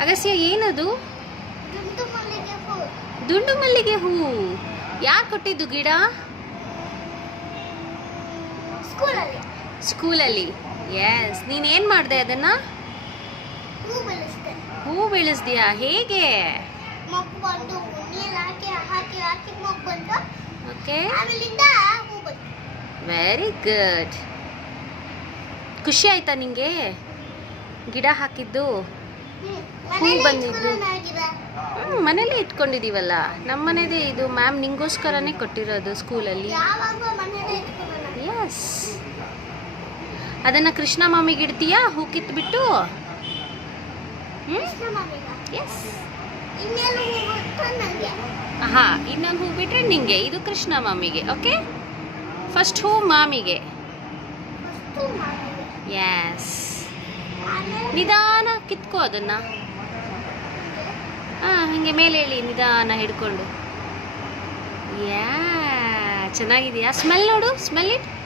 ಅಗಸ್ಯ ಏನದು? ದುಂಡು ಮಲ್ಲಿಗೆ ಹೂ. ದುಂಡು ಮಲ್ಲಿಗೆ ಹೂ. ಯಾರು ಕೊಟ್ಟಿದ್ದು ಗಿಡ? ಸ್ಕೂಲಲ್ಲಿ. ಸ್ಕೂಲಲ್ಲಿ. ಎಸ್. ನೀನೇನು ಮಾಡಿದೆ ಅದನ್ನು? ಹೂ ಬೆಳೆಸಿದೆ. ಹೂ ಬೆಳೆಸ್ತೀಯಾ? ಹೇಗೆ? ಮೊಗ್ಗು ಬಂದು ನೀರು ಹಾಕಿ ಮೊಗ್ಗು ಬಂತು. ಓಕೆ. ಆಮೇಲಿಂದ ಹೂ ಬಂತು. Very good. ಖುಷಿ ಆಯ್ತಾ ನಿಂಗೆ ಗಿಡ ಹಾಕಿದ್ದು? ಹೂ ಬಂದಿದ್ದು? ಮನೇಲೇ ಇಟ್ಕೊಂಡಿದ್ದೀವಲ್ಲ. ನಮ್ಮ ಮನೆದೇ ಇದು. ಮ್ಯಾಮ್ ನಿಂಗೋಸ್ಕರನೇ ಕೊಟ್ಟಿರೋದು ಸ್ಕೂಲಲ್ಲಿ. ಎಸ್. ಅದನ್ನು ಕೃಷ್ಣ ಮಾಮಿಗೆ ಇಡ್ತೀಯಾ ಹೂ ಕಿತ್ಬಿಟ್ಟು? ಎಸ್. ಹಾಂ, ಇನ್ನೊಂದು ಹೂ ಬಿಟ್ಟರೆ ನಿಂಗೆ. ಇದು ಕೃಷ್ಣ ಮಾಮಿಗೆ. ಓಕೆ. ಫಸ್ಟ್ ಹೂ ಮಾಮಿಗೆ. ಎಸ್. ನಿಧಾನ ಕಿತ್ಕೋ ಅದನ್ನು. ಹಾಂ, ಹಾಗೆ ಮೇಲೆ ಹೇಳಿ ನಿಧಾನ ಹಿಡ್ಕೊಂಡು. ಯಾ, ಚೆನ್ನಾಗಿದೆಯಾ? ಸ್ಮೆಲ್ ನೋಡು. Smell it.